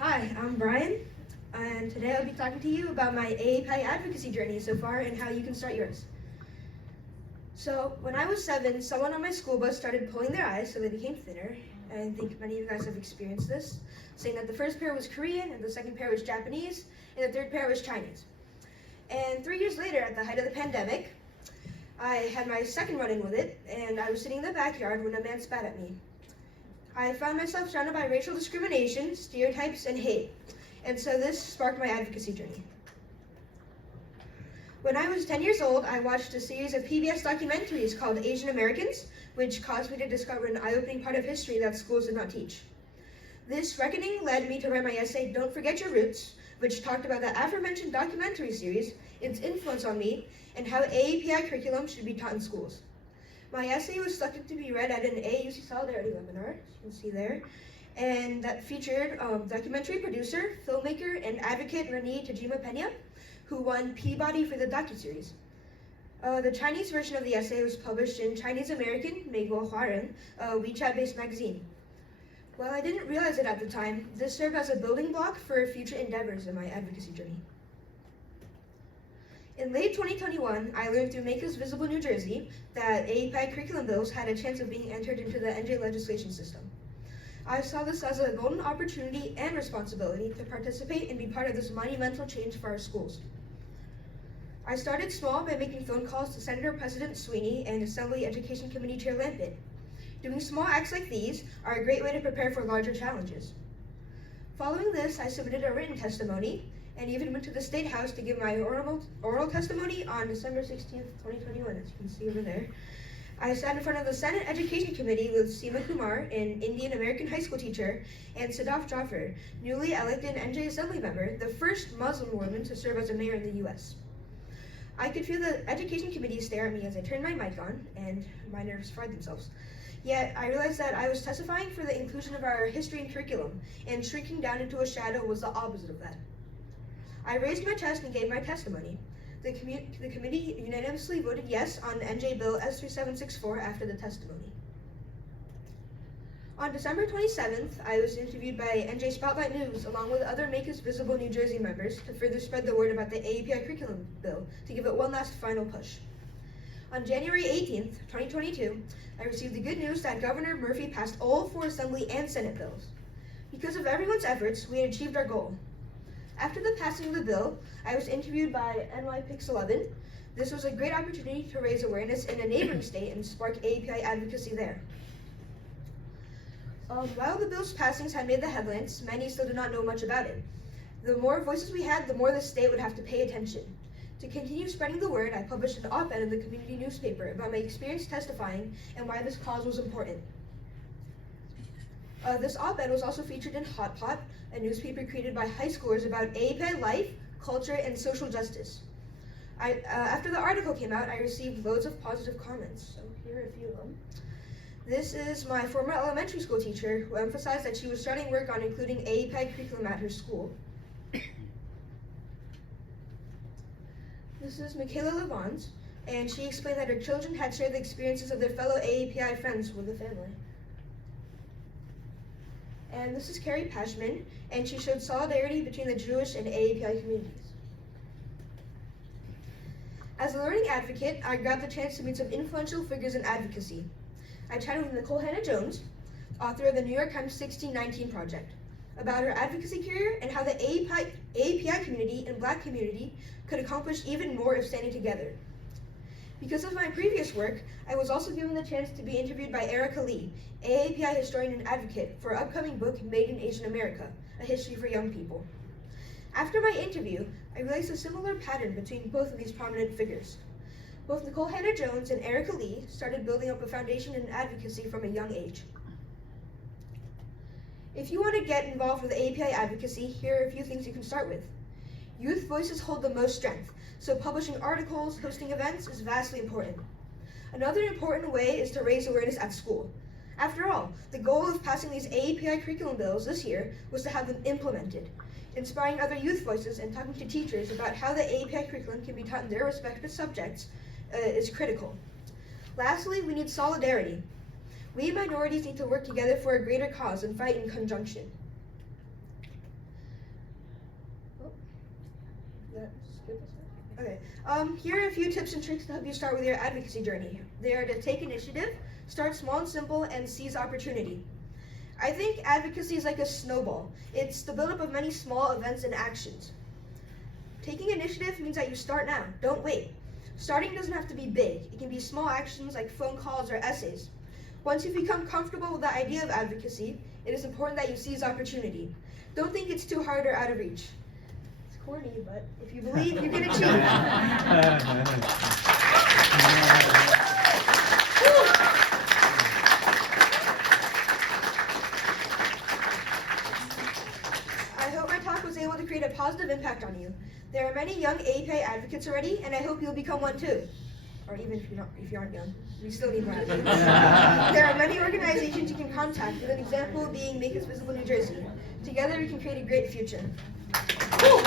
Hi, I'm Bryan, and today I'll be talking to you about my AAPI advocacy journey so far and how you can start yours. So, when I was 7, someone on my school bus started pulling their eyes so they became thinner. I think many of you guys have experienced this, saying that the first pair was Korean, and the second pair was Japanese, and the third pair was Chinese. And 3 years later, at the height of the pandemic, I had my second run-in with it, and I was sitting in the backyard when a man spat at me. I found myself surrounded by racial discrimination, stereotypes, and hate, and so this sparked my advocacy journey. When I was 10 years old, I watched a series of PBS documentaries called Asian Americans, which caused me to discover an eye-opening part of history that schools did not teach. This reckoning led me to write my essay, Don't Forget Your Roots, which talked about the aforementioned documentary series, its influence on me, and how AAPI curriculum should be taught in schools. My essay was selected to be read at an AUC Solidarity webinar, as you can see there, and that featured documentary producer, filmmaker, and advocate Renee Tajima Pena, who won Peabody for the docuseries. The Chinese version of the essay was published in Chinese American Meiguo Huaren, a WeChat-based magazine. While I didn't realize it at the time, this served as a building block for future endeavors in my advocacy journey. In late 2021, I learned through Make Us Visible New Jersey that AAPI curriculum bills had a chance of being entered into the NJ legislation system. I saw this as a golden opportunity and responsibility to participate and be part of this monumental change for our schools. I started small by making phone calls to Senator President Sweeney and Assembly Education Committee Chair Lampett. Doing small acts like these are a great way to prepare for larger challenges. Following this, I submitted a written testimony and even went to the State House to give my oral testimony on December 16th, 2021, as you can see over there. I sat in front of the Senate Education Committee with Seema Kumar, an Indian American high school teacher, and Sadaf Jaffer, newly elected NJ Assembly member, the first Muslim woman to serve as a mayor in the US. I could feel the Education Committee stare at me as I turned my mic on, and my nerves fried themselves. Yet, I realized that I was testifying for the inclusion of our history and curriculum, and shrinking down into a shadow was the opposite of that. I raised my chest and gave my testimony. The committee unanimously voted yes on NJ Bill S3764 after the testimony. On December 27th, I was interviewed by NJ Spotlight News along with other Make Us Visible New Jersey members to further spread the word about the AAPI curriculum bill to give it one last final push. On January 18th, 2022, I received the good news that Governor Murphy passed all 4 Assembly and Senate bills. Because of everyone's efforts, we had achieved our goal. After the passing of the bill, I was interviewed by NYPix11. This was a great opportunity to raise awareness in a neighboring state and spark AAPI advocacy there. While the bill's passings had made the headlines, many still did not know much about it. The more voices we had, the more the state would have to pay attention. To continue spreading the word, I published an op-ed in the community newspaper about my experience testifying and why this cause was important. This op-ed was also featured in Hotpot, a newspaper created by high schoolers about AAPI life, culture, and social justice. After the article came out, I received loads of positive comments, so here are a few of them. This is my former elementary school teacher who emphasized that she was starting work on including AAPI curriculum at her school. This is Michaela Levans, and she explained that her children had shared the experiences of their fellow AAPI friends with the family. And this is Carrie Pashman, and she showed solidarity between the Jewish and AAPI communities. As a learning advocate, I grabbed the chance to meet some influential figures in advocacy. I chatted with Nicole Hannah-Jones, author of the New York Times 1619 Project, about her advocacy career and how the AAPI community and Black community could accomplish even more if standing together. Because of my previous work, I was also given the chance to be interviewed by Erica Lee, AAPI historian and advocate for her upcoming book, Made in Asian America, A History for Young People. After my interview, I realized a similar pattern between both of these prominent figures. Both Nicole Hannah-Jones and Erica Lee started building up a foundation in advocacy from a young age. If you want to get involved with AAPI advocacy, here are a few things you can start with. Youth voices hold the most strength, so publishing articles, hosting events is vastly important. Another important way is to raise awareness at school. After all, the goal of passing these AAPI curriculum bills this year was to have them implemented. Inspiring other youth voices and talking to teachers about how the AAPI curriculum can be taught in their respective subjects is critical. Lastly, we need solidarity. We minorities need to work together for a greater cause and fight in conjunction. Okay. Here are a few tips and tricks to help you start with your advocacy journey. They are to take initiative, start small and simple, and seize opportunity. I think advocacy is like a snowball. It's the buildup of many small events and actions. Taking initiative means that you start now. Don't wait. Starting doesn't have to be big. It can be small actions like phone calls or essays. Once you become comfortable with the idea of advocacy, it is important that you seize opportunity. Don't think it's too hard or out of reach. It's corny, but if you believe, you can achieve. I hope my talk was able to create a positive impact on you. There are many young AAPI advocates already, and I hope you'll become one too. Or even if you aren't young, we still need more advocates. There are many organizations you can contact, with an example being Make Us Visible New Jersey. Together we can create a great future. Woo!